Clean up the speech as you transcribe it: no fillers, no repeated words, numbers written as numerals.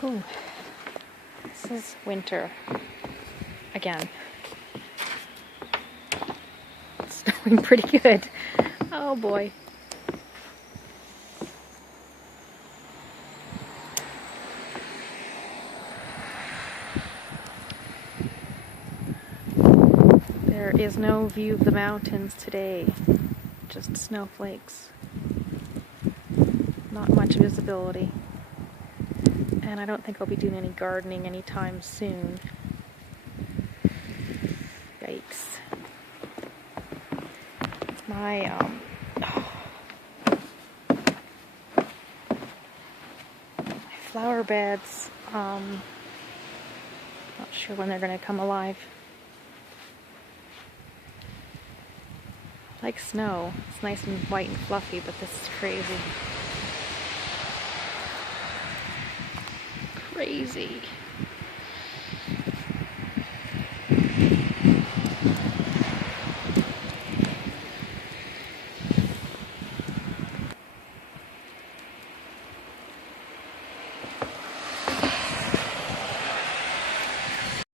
Whew. This is winter again. It's snowing pretty good. Oh boy. There is no view of the mountains today, just snowflakes. Not much visibility. And I don't think I'll be doing any gardening anytime soon. Yikes. My flower beds, not sure when they're going to come alive. I like snow. It's nice and white and fluffy, but this is crazy. Crazy.